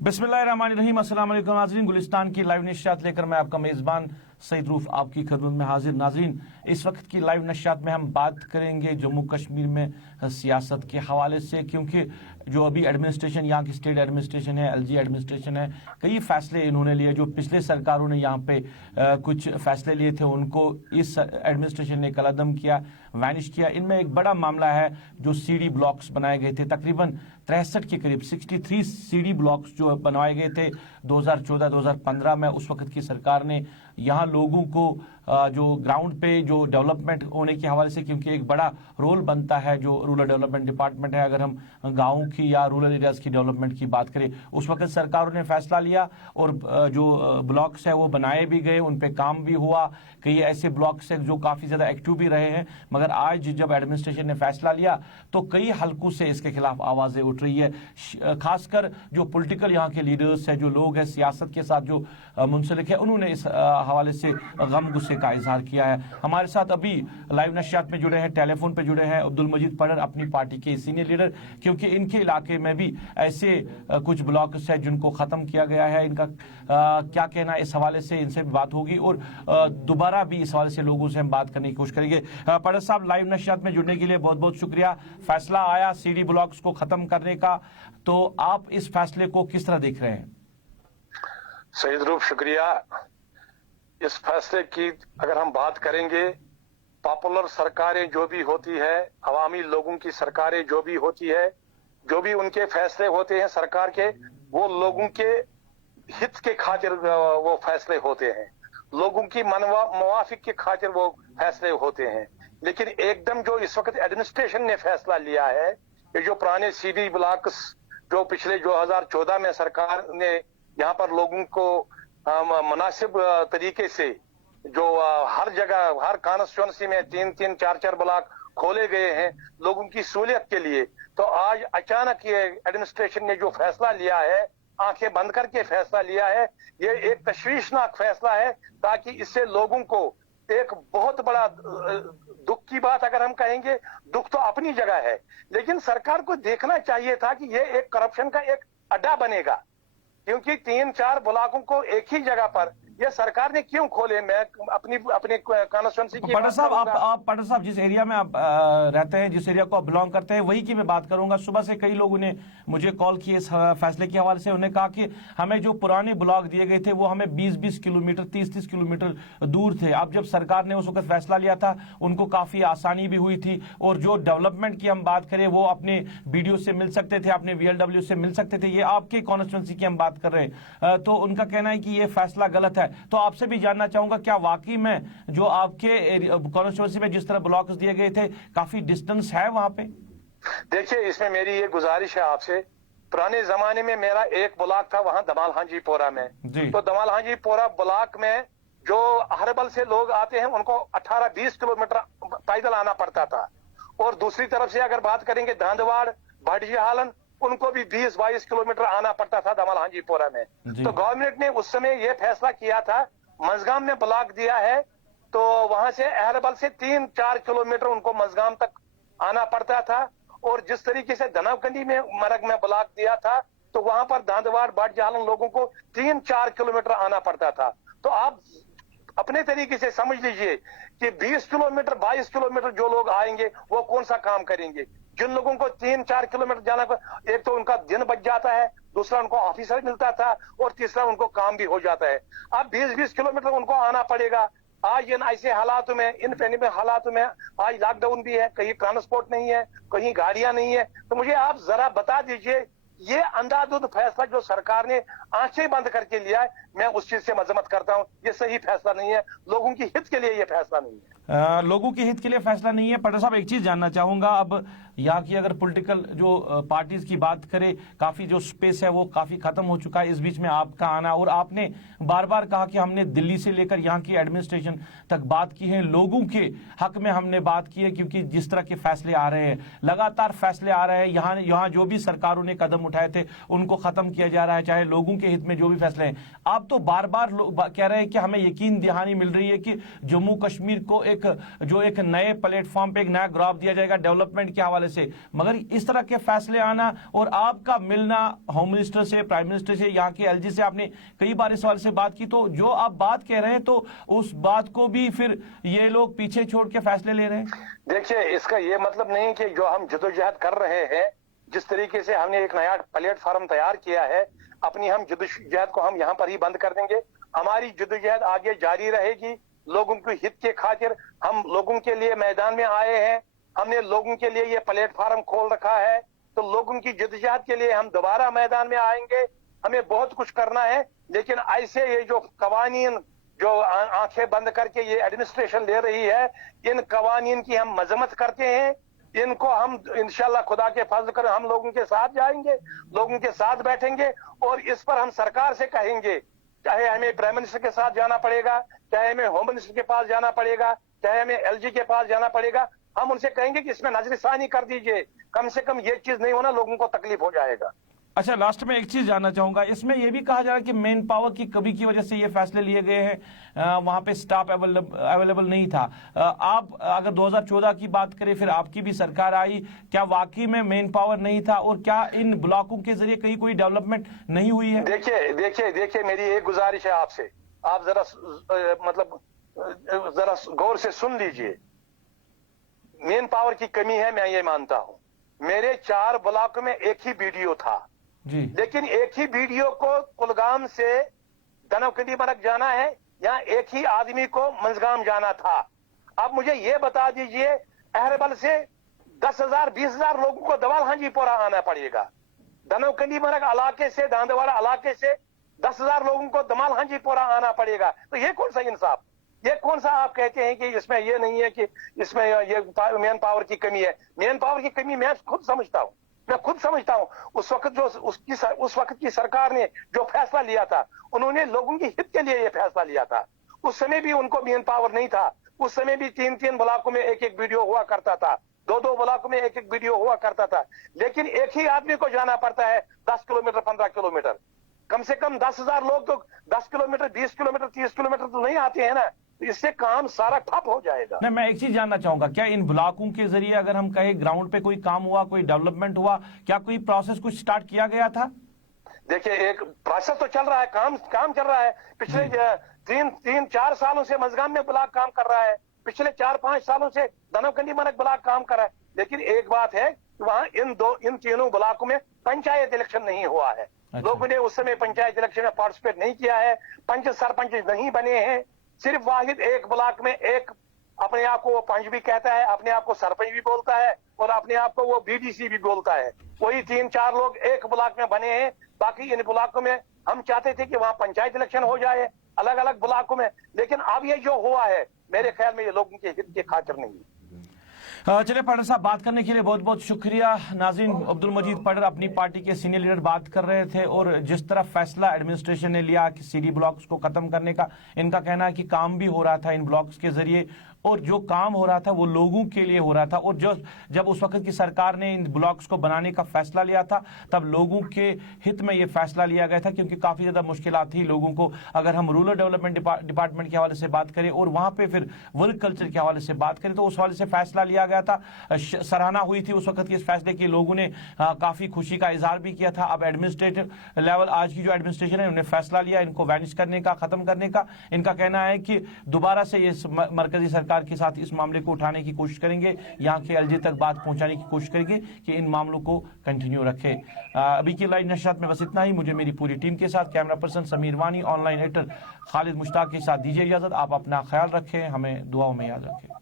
बिस्मिल्लाहिर्रहमानिर्रहीम। अस्सलाम वालेकुम नाज़रीन, गुलिस्तान की लाइव नशियात लेकर मैं आपका मेज़बान सईद रूफ आपकी खिदमत में हाजिर। नाज़रीन, इस वक्त की लाइव नशियात में हम बात करेंगे जम्मू कश्मीर में सियासत के हवाले से, क्योंकि जो अभी एडमिनिस्ट्रेशन यहाँ की स्टेट एडमिनिस्ट्रेशन है, एलजी एडमिनिस्ट्रेशन है, कई फैसले इन्होंने लिए जो पिछले सरकारों ने यहाँ पे कुछ फैसले लिए थे, उनको इस एडमिनिस्ट्रेशन ने कलअदम किया, वैनिश किया। इनमें एक बड़ा मामला है जो सीडी ब्लॉक्स बनाए गए थे, तकरीबन 63 के करीब 63 सीडी ब्लॉक्स जो बनवाए गए थे 2014-2015 में। उस वक्त की सरकार ने यहाँ लोगों को जो ग्राउंड पे जो डेवलपमेंट होने के हवाले से, क्योंकि एक बड़ा रोल बनता है जो रूरल डेवलपमेंट डिपार्टमेंट है, अगर हम गाँवों की या रूरल एरियाज की डेवलपमेंट की बात करें, उस वक्त सरकारों ने फैसला लिया और जो ब्लॉक्स है वो बनाए भी गए, उन पे काम भी हुआ। कई ऐसे ब्लॉक्स हैं जो काफ़ी ज़्यादा एक्टिव भी रहे हैं, मगर आज जब एडमिनिस्ट्रेशन ने फैसला लिया तो कई हलकों से इसके खिलाफ आवाज़ें उठ रही है। खासकर जो पॉलिटिकल यहाँ के लीडर्स हैं, जो लोग हैं सियासत के साथ जो मुंसलिक है, उन्होंने इस हवाले से गम गुस्से का इजहार किया है। हमारे साथ अभी लाइव नशियात में जुड़े हैं, टेलीफोन पे जुड़े हैं अब्दुल मजीद पढ़र, अपनी पार्टी के सीनियर लीडर, क्योंकि इनके इलाके में भी ऐसे कुछ ब्लॉक्स हैं जिनको ख़त्म किया गया है। इनका क्या कहना है इस हवाले से, इनसे भी बात होगी और दोबारा भी इस हवाले से लोगों से हम बात करने की कोशिश करेंगे। पढ़र साहब, लाइव नशियात में जुड़ने के लिए बहुत बहुत शुक्रिया। फैसला आया सीडी ब्लॉक्स को ख़त्म करने का, तो आप इस फैसले को किस तरह देख रहे हैं? सईद रूफ, शुक्रिया। इस फैसले की अगर हम बात करेंगे, पॉपुलर सरकारें जो भी होती है, अवामी लोगों की सरकारें जो भी होती है, जो भी उनके फैसले होते हैं सरकार के, वो लोगों के हित के खातिर वो फैसले होते हैं, लोगों की मुवाफिक के खातिर वो फैसले होते हैं। लेकिन एकदम जो इस वक्त एडमिनिस्ट्रेशन ने फैसला लिया है, ये जो पुराने सीडी ब्लॉक्स जो पिछले 2014 में सरकार ने यहाँ पर लोगों को मुनासिब तरीके से जो हर जगह हर कॉन्स्टिट्यूंसी में 3-3, 4-4 ब्लॉक खोले गए हैं लोगों की सहूलियत के लिए, तो आज अचानक ये एडमिनिस्ट्रेशन ने जो फैसला लिया है, आंखें बंद करके फैसला लिया है, ये एक तशवीशनाक फैसला है, ताकि इससे लोगों को एक बहुत बड़ा दुख की बात अगर हम कहेंगे, दुख तो अपनी जगह है, लेकिन सरकार को देखना चाहिए था कि ये एक करप्शन का एक अड्डा बनेगा, क्योंकि 3-4 ब्लॉकों को एक ही जगह पर ये सरकार ने क्यों खोले। मैं अपनी कॉन्स्टिट्यूंसी की पढ़र साहब, आप पढ़र साहब जिस एरिया में आप रहते हैं, जिस एरिया को आप बिलोंग करते हैं, वही की मैं बात करूंगा। सुबह से कई लोगों ने मुझे कॉल किए इस फैसले के हवाले से। उन्होंने कहा कि हमें जो पुराने ब्लॉक दिए गए थे वो हमें 20-20 किलोमीटर 30-30 किलोमीटर दूर थे। अब जब सरकार ने उस वक्त फैसला लिया था, उनको काफी आसानी भी हुई थी, और जो डेवलपमेंट की हम बात करें वो अपने बीडीओ से मिल सकते थे, अपने VLW से मिल सकते थे। ये आपकी कॉन्स्टिट्यूंसी की हम बात कर रहे हैं, तो उनका कहना है कि ये फैसला गलत है। तो आपसे भी जानना चाहूंगा, क्या वाकई में जो आपके कॉन्स्टिट्यूंसी में जिस तरह ब्लॉक्स दिए गए थे, काफी डिस्टेंस है वहां पे? देखिए, इसमें मेरी ये गुजारिश है आपसे, पुराने जमाने में मेरा एक ब्लॉक था वहां दमाल हांजीपोरा में, तो दमाल हांजीपोरा ब्लॉक में जो अहरबल से लोग आते हैं उनको 18-20 किलोमीटर पैदल आना पड़ता था, और दूसरी तरफ से अगर बात करेंगे धांधवाड़ भटजीहालन, उनको भी 20-22 किलोमीटर आना पड़ता था दमाल हांजीपोरा में। तो गवर्नमेंट ने उस समय ये फैसला किया था, मजगाम में ब्लॉक दिया है, तो वहां से अहरबल से 3-4 किलोमीटर उनको मजगाम तक आना पड़ता था, और जिस तरीके से धनवकंडी में मरग में ब्लॉक दिया था, तो वहां पर धांधवाड़ भटजीहालन लोगों को 3-4 किलोमीटर आना पड़ता था। तो आप अपने तरीके से समझ लीजिए कि 20 किलोमीटर 22 किलोमीटर जो लोग आएंगे वो कौन सा काम करेंगे। जिन लोगों को 3-4 किलोमीटर जाना, एक तो उनका दिन बच जाता है, दूसरा उनको ऑफिसर मिलता था, और तीसरा उनको काम भी हो जाता है। अब 20-20 किलोमीटर उनको आना पड़ेगा। आज इन ऐसे हालातों में, इन पैंडेमिक हालातों में, आज लॉकडाउन भी है, कहीं ट्रांसपोर्ट नहीं है, कहीं गाड़ियां नहीं है, तो मुझे आप जरा बता दीजिए, ये अंधाधुंध फैसला जो सरकार ने आंखें बंद करके लिया है, मैं उस चीज से मजम्मत करता हूं। ये सही फैसला नहीं है, लोगों की हित के लिए ये फैसला नहीं है। लोगों के हित के लिए फैसला नहीं है। पढ़र साहब, एक चीज जानना चाहूंगा, अब यहाँ की अगर पॉलिटिकल जो पार्टीज की बात करें, काफी जो स्पेस है वो काफी खत्म हो चुका है। इस बीच में आपका आना, और आपने बार बार कहा कि हमने दिल्ली से लेकर यहाँ की एडमिनिस्ट्रेशन तक बात की है, लोगों के हक में हमने बात की है, क्योंकि जिस तरह के फैसले आ रहे हैं, लगातार फैसले आ रहे हैं, यहाँ जो भी सरकारों ने कदम उठाए थे उनको खत्म किया जा रहा है, चाहे लोगों के हित में जो भी फैसले हैं। आप तो बार बार कह रहे हैं कि हमें यकीन दहानी मिल रही है कि जम्मू कश्मीर को एक एक नए प्लेटफॉर्म पे एक नया ग्राफ दिया जाएगा डेवलपमेंट के हवाले से, मगर इस तरह के फैसले आना और आपका मिलना होम मिनिस्टर से, प्राइम मिनिस्टर से, यहाँ के एलजी से आपने कई बार इस सवाल से बात की, तो जो आप बात कह रहे हैं तो उस बात को भी फिर ये लोग पीछे छोड़ के फैसले ले रहे हैं? देखिए, इसका ये मतलब नहीं कि जो हम जदोजहद कर रहे हैं, जिस तरीके से हमने एक नया प्लेटफॉर्म तैयार किया है, अपनी हम जदोजहद को हम यहाँ पर ही बंद कर देंगे। हमारी जदोजहद आगे जारी रहेगी। लोगों के हित के खातिर हम लोगों के लिए मैदान में आए हैं। हमने लोगों के लिए ये प्लेटफॉर्म खोल रखा है, तो लोगों की जदोजहद के लिए हम दोबारा मैदान में आएंगे। हमें बहुत कुछ करना है, लेकिन ऐसे ये जो कवानीन जो आंखें बंद करके ये एडमिनिस्ट्रेशन ले रही है, इन कवानीन की हम मजम्मत करते हैं। इनको हम इंशाल्लाह खुदा के फजल कर हम लोगों के साथ जाएंगे, लोगों के साथ बैठेंगे और इस पर हम सरकार से कहेंगे, चाहे हमें प्राइम मिनिस्टर के साथ जाना पड़ेगा, चाहे हमें होम मिनिस्टर के पास जाना पड़ेगा, चाहे हमें एलजी के पास जाना पड़ेगा, हम उनसे कहेंगे कि इसमें नजरसानी कर दीजिए। कम से कम ये चीज नहीं होना, लोगों को तकलीफ हो जाएगा। अच्छा, लास्ट में एक चीज जानना चाहूंगा, इसमें यह भी कहा जा रहा है कि मैन पावर की कमी की वजह से ये फैसले लिए गए हैं, वहां पे स्टाफ अवेलेबल नहीं था। आप अगर 2014 की बात करें, फिर आपकी भी सरकार आई, क्या वाकई में मैन पावर नहीं था और क्या इन ब्लॉकों के जरिए कहीं कोई डेवलपमेंट नहीं हुई है? देखिए मेरी एक गुजारिश है आपसे, आप जरा मतलब जरा गौर से सुन लीजिए। मैन पावर की कमी है, मैं ये मानता हूं। मेरे 4 ब्लॉक में एक ही बीडीओ था जी, लेकिन एक ही बीडीओ को कुलगाम से दनवकंडी मरक जाना है, यहाँ एक ही आदमी को मंजगाम जाना था। अब मुझे ये बता दीजिए, अहरबल से 10,000 20,000 लोगों को दवाल हांजीपोरा आना पड़ेगा। दनवकंडी मरक इलाके से, दांदवाड़ा इलाके से 10,000 लोगों को दमाल हांजीपोरा आना पड़ेगा। तो ये कौन सा इंसाफ, ये कौन सा आप कहते हैं कि इसमें ये नहीं है कि इसमें ये मैन पावर की कमी है? मैन पावर की कमी मैं खुद समझता हूं, उस वक्त की सरकार ने जो फैसला लिया था, उन्होंने लोगों के हित के लिए ये फैसला लिया था। उस समय भी उनको मैन पावर नहीं था। उस समय भी 3-3 ब्लॉकों में एक बीडीओ हुआ करता था, 2-2 ब्लॉकों में एक बीडीओ हुआ करता था। लेकिन एक ही आदमी को जाना पड़ता है 10 किलोमीटर 15 किलोमीटर। कम से कम 10,000 लोग तो 10 किलोमीटर 20 किलोमीटर 30 किलोमीटर तो नहीं आते हैं ना, इससे काम सारा ठप हो जाएगा। नहीं, मैं एक चीज जानना चाहूंगा, क्या इन ब्लॉकों के जरिए अगर हम कहें ग्राउंड पे कोई काम हुआ, कोई डेवलपमेंट हुआ, क्या कोई प्रोसेस कुछ स्टार्ट किया गया था? देखिए, एक प्रोसेस तो चल रहा है, काम चल रहा है। पिछले 3-4 सालों से मजगाम में ब्लॉक काम कर रहा है, पिछले 4-5 सालों से दनवकंडी मनक ब्लॉक काम कर रहा है। लेकिन एक बात है, वहां इन तीनों ब्लॉकों में पंचायत इलेक्शन नहीं हुआ है। अच्छा। लोगों ने उस समय पंचायत इलेक्शन में पार्टिसिपेट नहीं किया है, पंच सरपंच नहीं बने हैं। सिर्फ वाहिद एक ब्लॉक में एक अपने आप को वो पंच भी कहता है, अपने आप को सरपंच भी बोलता है और अपने आप को वो बीडीसी भी बोलता है। वही 3-4 लोग एक ब्लॉक में बने हैं। बाकी इन ब्लॉकों में हम चाहते थे कि वहां पंचायत इलेक्शन हो जाए अलग अलग ब्लॉकों में, लेकिन अब ये जो हुआ है, मेरे ख्याल में ये लोगों के हित के खातिर नहीं है। चलिए पढ़र साहब, बात करने के लिए बहुत बहुत शुक्रिया। नाज़रीन, अब्दुल मजीद पढ़र अपनी पार्टी के सीनियर लीडर बात कर रहे थे और जिस तरह फैसला एडमिनिस्ट्रेशन ने लिया कि सीडी ब्लॉक्स को खत्म करने का, इनका कहना है कि काम भी हो रहा था इन ब्लॉक्स के जरिए और जो काम हो रहा था वो लोगों के लिए हो रहा था। और जब उस वक्त की सरकार ने इन ब्लॉक्स को बनाने का फैसला लिया था, तब लोगों के हित में ये फैसला लिया गया था, क्योंकि काफ़ी ज़्यादा मुश्किलात थी लोगों को। अगर हम रूरल डेवलपमेंट डिपार्टमेंट के हवाले से बात करें और वहाँ पे फिर वर्क कल्चर के हवाले से बात करें, तो उस हवाले से फैसला लिया गया था। सराहना हुई थी उस वक्त की इस फैसले की, लोगों ने काफ़ी खुशी का इजहार भी किया था। अब एडमिनिस्ट्रेटिव लेवल, आज की जो एडमिनिस्ट्रेशन है, उन्होंने फैसला लिया इनको वैनिश करने का, ख़त्म करने का। इनका कहना है कि दोबारा से ये मरकजी सरकार के साथ इस मामले को उठाने की कोशिश करेंगे, यहाँ के एलजी तक बात पहुंचाने की कोशिश करेंगे कि इन मामलों को कंटिन्यू रखे। अभी की लाइव नशरियात में बस इतना ही। मुझे मेरी पूरी टीम के साथ, कैमरा पर्सन समीर वानी, ऑनलाइन एडिटर खालिद मुश्ताक के साथ दीजिए इजाजत। आप अपना ख्याल रखें, हमें दुआओं में याद रखें।